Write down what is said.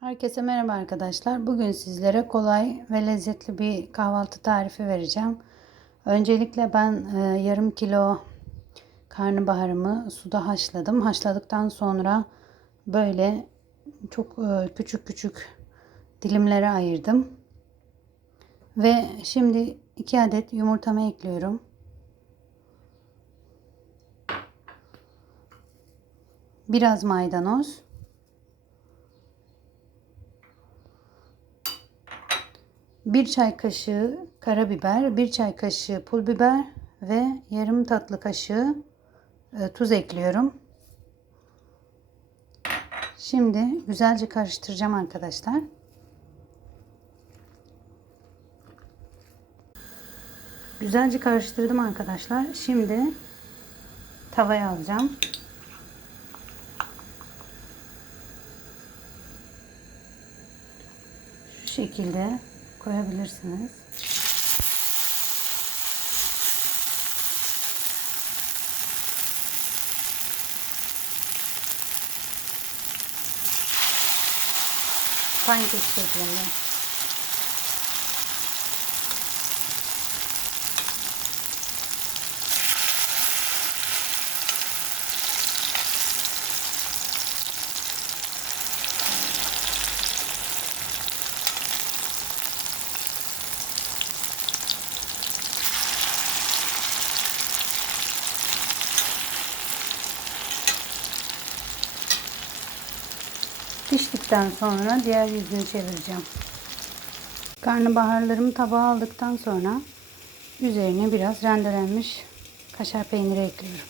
Herkese merhaba arkadaşlar. Bugün sizlere kolay ve lezzetli bir kahvaltı tarifi vereceğim. Öncelikle ben e, yarım kilo karnabaharımı suda haşladım. Haşladıktan sonra böyle çok e, küçük küçük dilimlere ayırdım. Ve şimdi 2 adet yumurtamı ekliyorum. Biraz maydanoz. Bir çay kaşığı karabiber, bir çay kaşığı pul biber ve yarım tatlı kaşığı e, tuz ekliyorum. Şimdi güzelce karıştıracağım arkadaşlar. Güzelce karıştırdım arkadaşlar. Şimdi tavaya alacağım. Şu şekilde koyabilirsiniz. Pankek şeklinde. Piştikten sonra diğer yüzünü çevireceğim. Karnabaharlarımı tabağa aldıktan sonra üzerine biraz rendelenmiş kaşar peyniri ekliyorum.